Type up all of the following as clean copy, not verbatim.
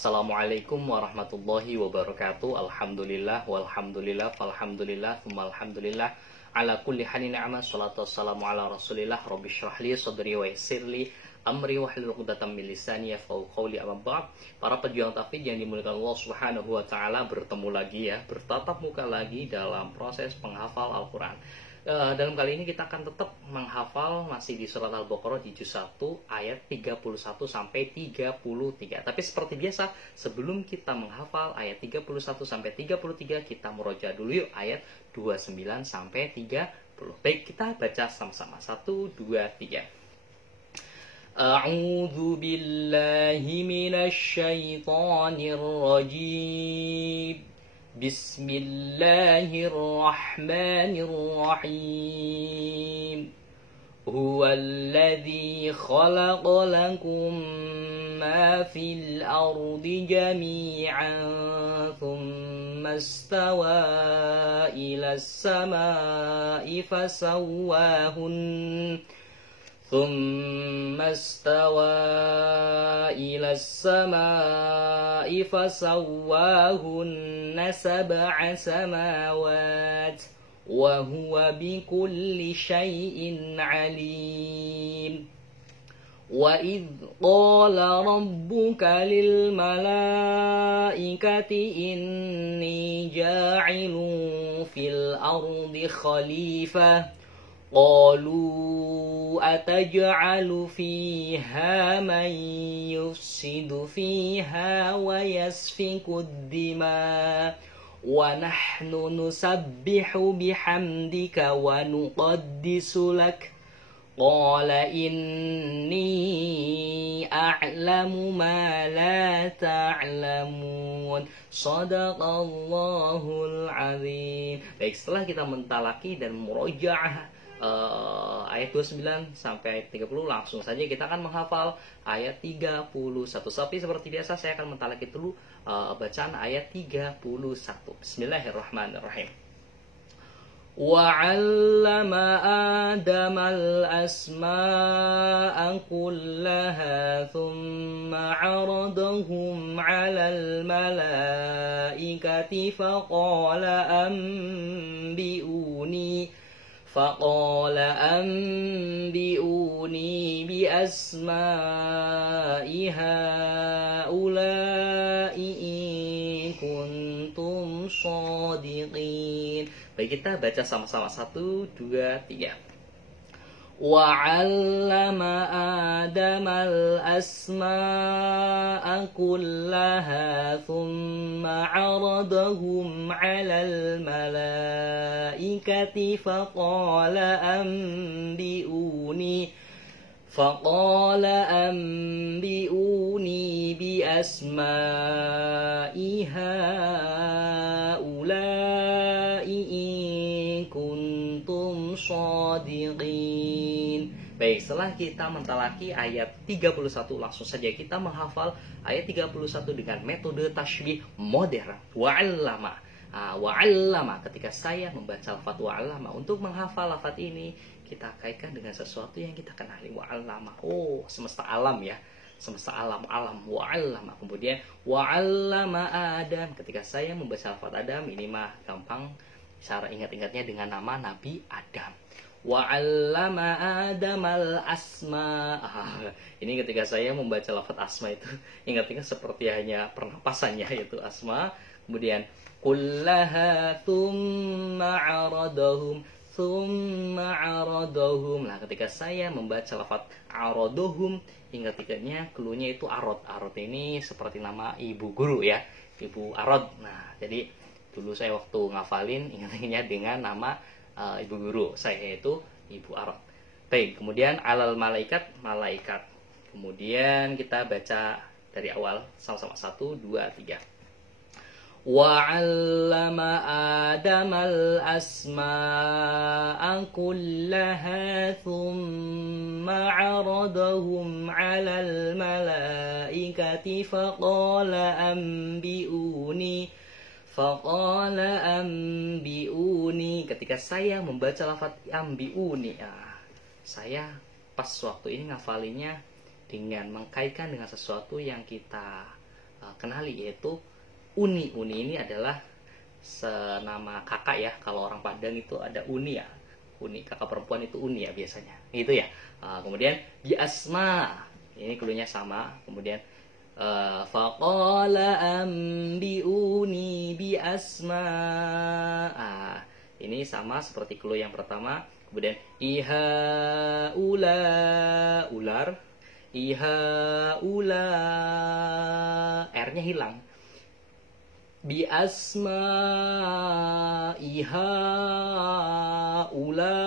Assalamualaikum warahmatullahi wabarakatuh. Alhamdulillah walhamdulillah falhamdulillah thummalhamdulillah ala kulli halin ni'mah. Shalatu wassalamu ala rasulillah. Rabbi shrah li sadri wa yassirli amri wahlul 'uqdatam min lisani yafqahu qawli. Amma ba'd. Para pejuang tauhid yang dimuliakan Allah Subhanahu wa taala, bertemu lagi ya, bertatap muka lagi dalam proses penghafal Al-Qur'an. Dalam kali ini kita akan tetap menghafal masih di surat Al-Baqarah di juz 1 ayat 31 sampai 33. Tapi seperti biasa, sebelum kita menghafal ayat 31 sampai 33, kita murojaah dulu yuk ayat 29 sampai 30. Baik, kita baca sama-sama. 1 2 3. A'udzu billahi minasy syaithanir rajim. Bismillahirrahmanirrahim. Huwallazi khalaqa lakum ma fil ardi jami'an thumma istawa ilas samaa'i fasawwahun ثم استوى إلى السماء فسواهن سبع سماوات وهو بكل شيء عليم وإذ قال ربك للملائكة إني جاعل في الأرض خليفة قالوا أتجعل فيها من يفسد فيها ويسفك الدماء ونحن نسبح بحمدك ونقدس لك قال إني أعلم ما لا تعلمون صدق Allahul Azim. Baik, setelah kita mentalaki dan murojaah ayat 29 sampai ayat 30, langsung saja kita akan menghafal ayat 31. Tapi seperti biasa saya akan mentalaki dulu bacaan ayat 31. Bismillahirrahmanirrahim. وعلم آدم الأسماء كلها ثم عرضهم على الملائكة فقال أنبئوني بأسماء هؤلاء إن كنتم صادقين. Baik, kita baca sama-sama. 1 2 3. وعلم آدم الأسماء كلها ثم عرضهم على الملائكة فقال أنبئوني بأسماء هؤلاء إن كنتم صادقين. Baik, setelah kita mentalaki ayat 31, langsung saja kita menghafal ayat 31 dengan metode tasybih modern. Wa'allama. Wa'allama, ketika saya membaca lafaz wa'allama, untuk menghafal lafaz ini kita kaitkan dengan sesuatu yang kita kenali. Wa'allama, oh, semesta alam ya, semesta alam wa'allama. Kemudian wa'allama Adam, ketika saya membaca lafaz Adam, ini mah gampang cara ingat-ingatnya dengan nama Nabi Adam. Wa'allama Adam al-asma. Ini ketika saya membaca lafaz asma itu ingat-ingat seperti hanya pernapasannya, yaitu asma. Kemudian kullaha thumma aradahum. Nah, ketika saya membaca lafaz aradahum, ingat-ingatnya klunya itu arad. Arad ini seperti nama ibu guru ya, Ibu Arad. Nah, jadi dulu saya waktu ngafalin ingat-ingatnya dengan nama ibu guru saya, yaitu Ibu Arad. Baik, kemudian alal malaikat, malaikat. Kemudian kita baca dari awal sama-sama. 1 2 3. وعلم آدم الأسماء كلها ثم عرضهم على الملائكة فقال أنبئوني. Ketika saya membaca lafaz ambiuni, saya pas waktu ini ngafalinya dengan mengkaitkan dengan sesuatu yang kita kenali, yaitu uni. Uni ini adalah senama kakak ya. Kalau orang Padang itu ada uni ya. Uni, kakak perempuan itu uni ya biasanya. Itu ya. Kemudian bi asma. Ini klunya sama. Kemudian faqala ambiuni bi asma. Ini sama seperti clue yang pertama. Kemudian iha ula, ular. Iha ula, R-nya hilang. Bi asma iha ula,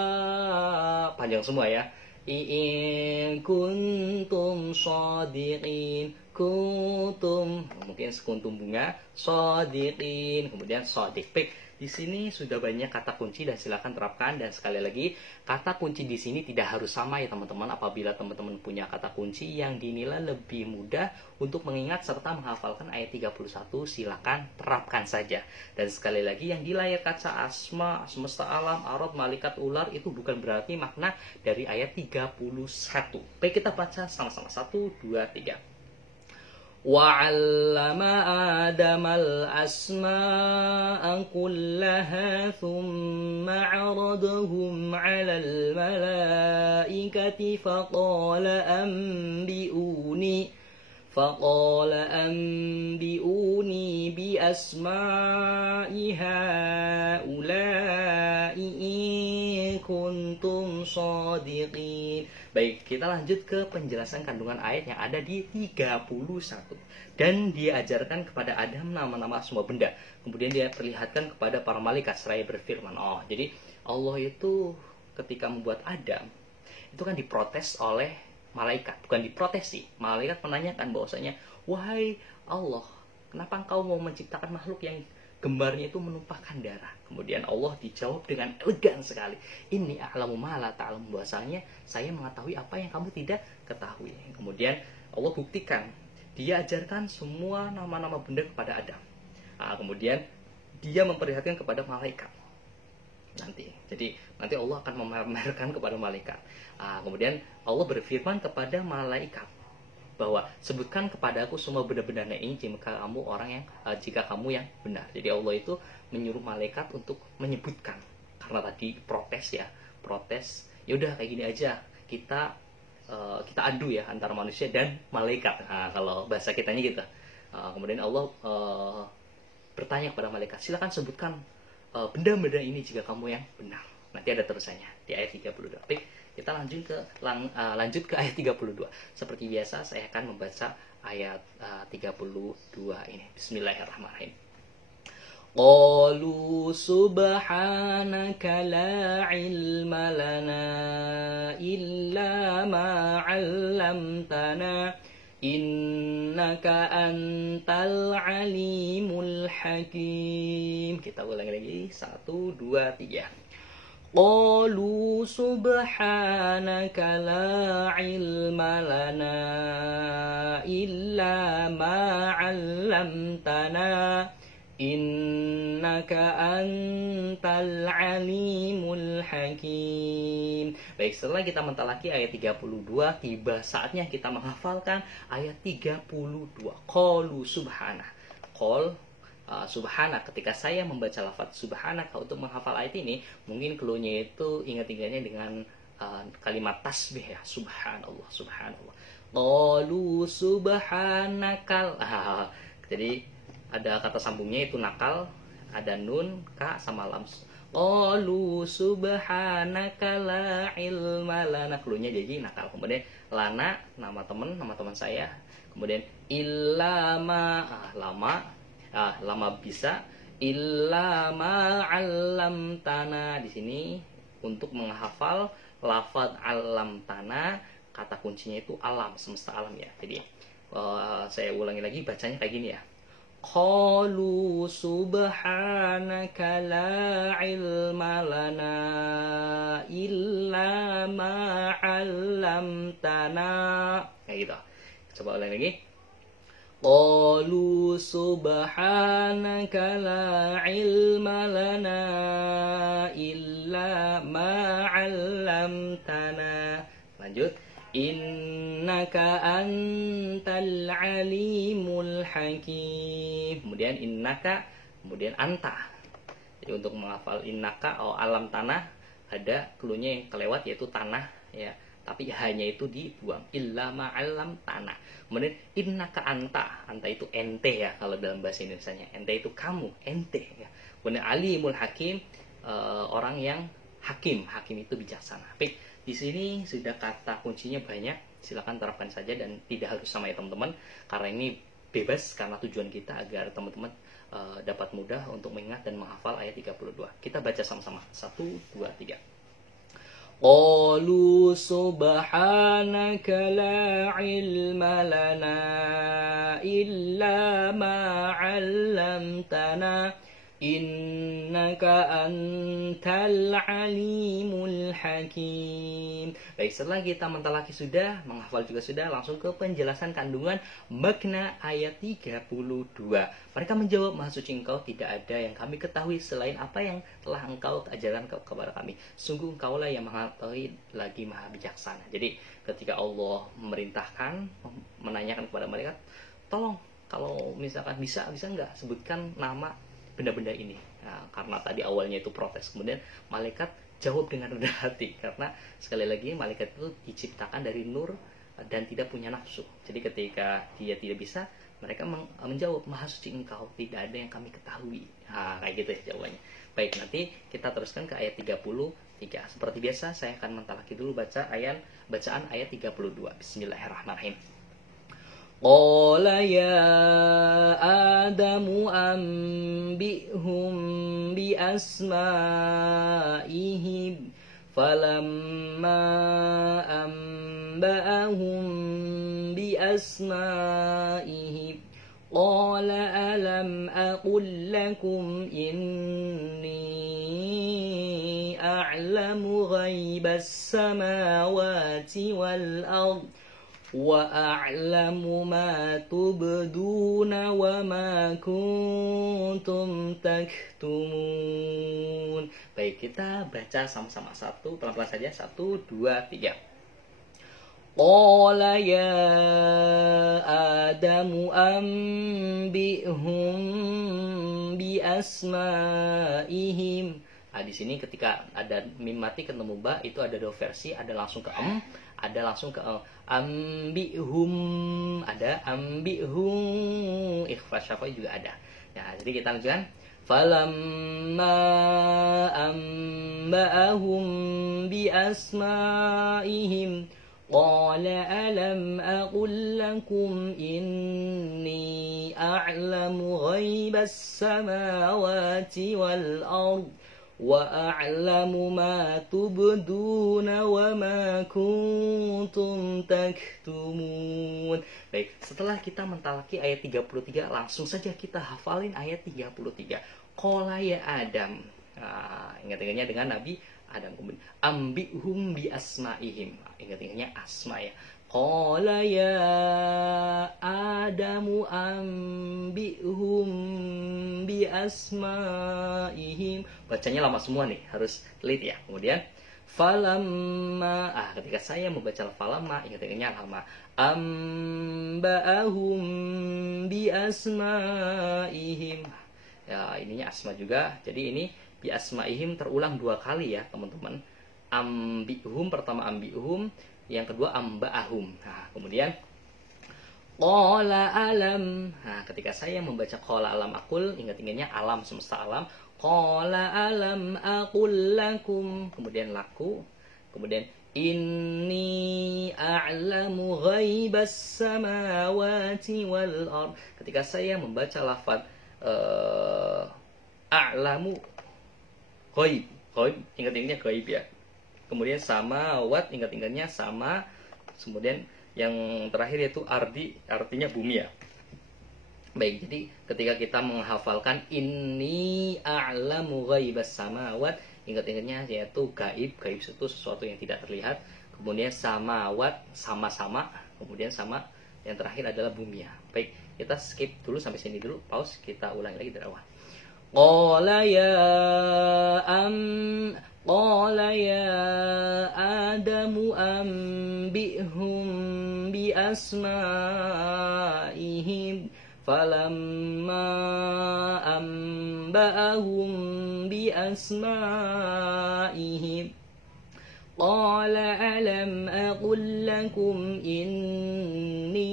panjang semua ya. In kuntum shadiqin, kuntum, mungkin sekuntum bunga, shadiqin, kemudian shadiq. Baik, di sini sudah banyak kata kunci dan silakan terapkan. Dan sekali lagi, kata kunci di sini tidak harus sama ya teman-teman. Apabila teman-teman punya kata kunci yang dinilai lebih mudah untuk mengingat serta menghafalkan ayat 31, silakan terapkan saja. Dan sekali lagi, yang di layar kaca asma, semesta alam, arad, malaikat, ular itu bukan berarti makna dari ayat 31. Baik, kita baca sama-sama. 1, 2, 3. وَعَلَّمَ آدَمَ الْأَسْمَاءَ كُلَّهَا ثُمَّ عَرَضَهُمْ عَلَى الْمَلَائِكَةِ فَقَالَ أَنْبِئُونِي بِأَسْمَاءِ هَؤُلَاءِ إِن كُنتُمْ صَادِقِينَ. Baik, kita lanjut ke penjelasan kandungan ayat yang ada di 31. Dan dia ajarkan kepada Adam nama-nama semua benda. Kemudian dia perlihatkan kepada para malaikat seraya berfirman. Jadi Allah itu ketika membuat Adam, itu kan diprotes oleh malaikat. Bukan diprotes sih. Malaikat menanyakan bahwasanya, wahai Allah, kenapa engkau mau menciptakan makhluk yang gembarnya itu menumpahkan darah? Kemudian Allah dijawab dengan elegan sekali. Inni a'lamu ma la ta'lamu, bahwasanya saya mengetahui apa yang kamu tidak ketahui. Kemudian Allah buktikan, dia ajarkan semua nama-nama benda kepada Adam. Kemudian dia memperlihatkan kepada malaikat. Jadi nanti Allah akan memamerkan kepada malaikat. Kemudian Allah berfirman kepada malaikat bahwa sebutkan kepada aku semua benda-benda ini jika kamu yang benar. Jadi Allah itu menyuruh malaikat untuk menyebutkan, karena tadi protes. Ya udah kayak gini aja, kita adu ya antara manusia dan malaikat. Kalau bahasa kitanya gitu. Kemudian Allah bertanya kepada malaikat, silakan sebutkan benda-benda ini jika kamu yang benar. Nanti ada terusannya di ayat 32. Baik, kita lanjut ke ayat 32. Seperti biasa saya akan membaca ayat 32 ini. Bismillahirrahmanirrahim. Qalu subhanaka la ilma lana illa ma 'allamtana innaka antal alimul hakim. Kita ulangi lagi. 1, 2, 3. Qalu subhanaka la ilma lana illa ma 'allamtana innaka antal alimul hakim. Baik, setelah kita mentalaki ayat 32, tiba saatnya kita menghafalkan ayat 32. Qalu subhana. Subhana, ketika saya membaca lafaz subhanaka untuk menghafal ayat ini, mungkin cluenya itu ingat-ingatnya dengan kalimat tasbih ya, subhanallah, subhanallah. Qalu subhanakal. Jadi ada kata sambungnya itu nakal, ada nun, ka sama lam. Qalu subhanaka la ilma lana, cluenya jadi nakal. Kemudian lana, nama teman saya. Kemudian illama, lama bisa. Illama 'allamtana, di sini untuk menghafal lafaz 'allamtana, kata kuncinya itu alam, semesta alam ya. Jadi saya ulangi lagi bacanya kayak gini ya. Qalu subhanaka la ilma lana illa ma 'allamtana. Kayak gitu. Coba ulangi lagi. Qalu subhanaka la ilma lana illa ma 'allamtana. Lanjut. Innaka antal alimul hakim. Kemudian innaka, kemudian anta. Jadi untuk menghafal innaka alam tanah, ada cluenya yang kelewat yaitu tanah ya. Tapi hanya itu dibuang. Illa ma'alam tanah. Kemudian innaka anta. Anta itu ente ya kalau dalam bahasa Indonesianya. Ente itu kamu, ente ya. Kemudian alimul hakim, orang yang hakim. Hakim itu bijaksana. Baik, di sini sudah kata kuncinya banyak. Silakan terapkan saja dan tidak harus sama ya teman-teman. Karena ini bebas karena tujuan kita agar teman-teman dapat mudah untuk mengingat dan menghafal ayat 32. Kita baca sama-sama. 1, 2, 3. Qalu subhanaka la ilma lana illa ma 'allamtana innaka antal alimul hakim. Baik, setelah kita mentalaki sudah, menghafal juga sudah, langsung ke penjelasan kandungan makna ayat 32. Mereka menjawab, Maha Suci Engkau, tidak ada yang kami ketahui selain apa yang telah Engkau ajarkan kepada kami. Sungguh Engkaulah yang mengetahui lagi Maha Bijaksana. Jadi ketika Allah memerintahkan, menanyakan kepada mereka, tolong kalau misalkan bisa nggak sebutkan nama benda-benda ini. Nah, karena tadi awalnya itu protes, kemudian malaikat jawab dengan rendah hati, karena sekali lagi malaikat itu diciptakan dari nur dan tidak punya nafsu. Jadi ketika dia tidak bisa, mereka menjawab, Maha Suci Engkau, tidak ada yang kami ketahui. Nah, kayak gitu ya jawabannya. Baik, nanti kita teruskan ke ayat 33. Seperti biasa saya akan mentalaki dulu bacaan ayat 32. Bismillahirrahmanirrahim. Qala ya Adamu anbi'hum bi asma'ihim falamma anba'ahum bi asma'ihim qala alam aqul lakum inni a'lamu ghaibas samawati wal ardh وَأَعْلَمُ مَا تُبْدُونَ وَمَا كُنْتُمْ تَكْتُمُونَ. Baik, kita baca sama-sama pelan-pelan saja. 1, 2, 3. Qala ya Adamu anbi'hum bi asma'ihim. Nah, di sini ketika ada mim mati ketemu ba, itu ada dua versi, ada langsung ke ada langsung ke ambihum, ada ambihum, ikhfa syafai juga ada. Ya, jadi kita lanjutkan. Falamma amba'ahum bi asma'ihim qala alam aqul lakum inni a'lamu ghaibas samawati wal ardh وَأَعْلَمُ مَا تُبْدُونَ وَمَا كُنْتُمْ تَكْتُمُونَ. Baik, setelah kita mentalaki ayat 33, langsung saja kita hafalin ayat 33. Qala ya Adam. Nah, ingat-ingatnya dengan Nabi Adam. Kemudian ambihum bi asma'ihim. Ingat-ingatnya asma ya. Qala ya Adamu ambihum bi asma'ihim. Bacanya lama semua nih, harus teliti ya. Kemudian falamma, ketika saya membaca falamma, ingat-ingatnya lama. Amba'ahum bi asma'ihim. Ya, ininya asma juga. Jadi ini bi asma'ihim terulang 2 kali ya, teman-teman. Ambihum, pertama ambihum, yang kedua amba'ahum. Nah, kemudian qala alam. Nah, ketika saya membaca qala alam aqul, ingat-ingatnya alam, semesta alam. Qala alam aqul lakum. Kemudian laku. Kemudian inni a'lamu ghaibas samawati wal ard. Ketika saya membaca lafaz a'lamu ghaib. Ghaib, ingat-ingatnya ghaib ya. Kemudian sama wat, ingat-ingatnya sama. Kemudian yang terakhir yaitu ardi, artinya bumi ya. Baik, jadi ketika kita menghafalkan inni a'lamu ghaibas samawat, ingat-ingatnya yaitu gaib. Gaib itu sesuatu yang tidak terlihat. Kemudian samawat, sama-sama. Kemudian sama, yang terakhir adalah bumi ya. Baik, kita skip dulu sampai sini dulu, pause, kita ulangi lagi dari awal. Qala ya Adamu ambihum bi asma'ihim falamma amba'ahum bi asma'ihim qala alam aqul lakum inni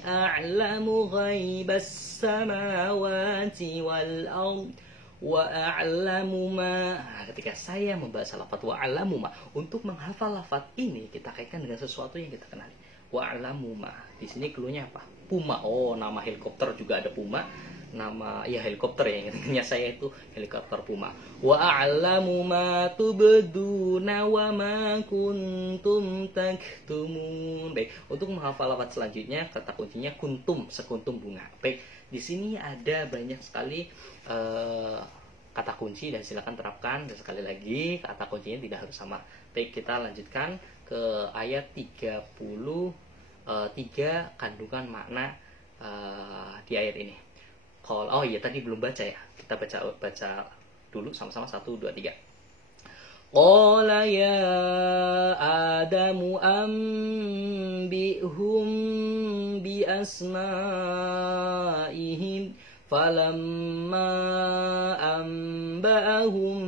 a'lamu ghaibas samawati wal ard wa a'lamu ma. Ketika saya membahas lafaz wa a'lamu ma, untuk menghafal lafaz ini kita kaitkan dengan sesuatu yang kita kenali. Wa a'lamu ma. Di sini cluenya apa? Puma. Oh, nama helikopter juga ada Puma. Nama ya helikopter ya, ingatnya saya itu helikopter Puma. Wa a'lamu ma tubduna wa ma kuntum taktumun. Baik, untuk menghafal lafaz selanjutnya kata kuncinya kuntum, sekuntum bunga. Baik, di sini ada banyak sekali kata kunci dan silakan terapkan. Dan sekali lagi kata kuncinya tidak harus sama. Baik, kita lanjutkan ke ayat 33 kandungan makna di ayat ini. Oh iya, tadi belum baca ya. Kita baca dulu sama-sama 1, 2, 3. Qala ya Adamu ambihum bi asma'ihim falamma amba'ahum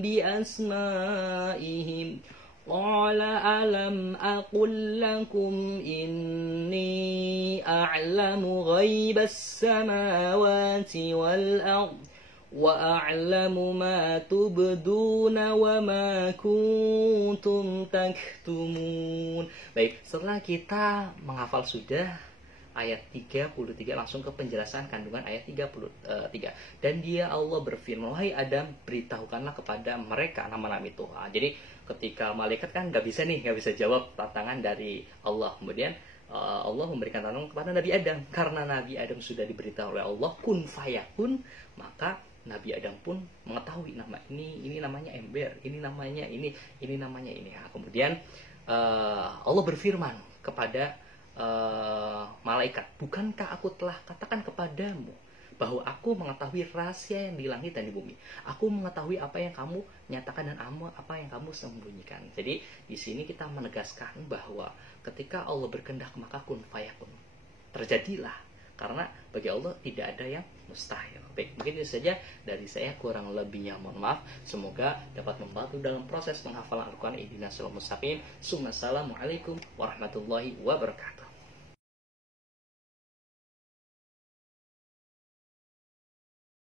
bi asma'ihim qala alam aqul lakum inni a'lamu ghaibas samawati wal ard wa a'lamu ma tubduna wa ma kuntum taktumun. Baik, setelah kita menghafal sudah ayat 33, langsung ke penjelasan kandungan ayat 33. Dan dia Allah berfirman, wahai Adam, beritahukanlah kepada mereka nama-nama itu. Jadi ketika malaikat kan nggak bisa jawab tantangan dari Allah. Kemudian Allah memberikan tantangan kepada Nabi Adam. Karena Nabi Adam sudah diberitahu oleh Allah kun fayakun, maka Nabi Adam pun mengetahui nama ini namanya ember, ini namanya ini namanya ini. Kemudian Allah berfirman kepada malaikat, bukankah aku telah katakan kepadamu bahwa aku mengetahui rahasia yang di langit dan di bumi. Aku mengetahui apa yang kamu nyatakan dan apa yang kamu sembunyikan. Jadi di sini kita menegaskan bahwa ketika Allah berkehendak maka kun fayakun, terjadilah. Karena bagi Allah tidak ada yang mustahil. Baik, mungkin itu saja dari saya, kurang lebihnya mohon maaf. Semoga dapat membantu dalam proses penghafalan Al-Quran. Ihdinas siratal mustaqim. Assalamualaikum warahmatullahi wabarakatuh.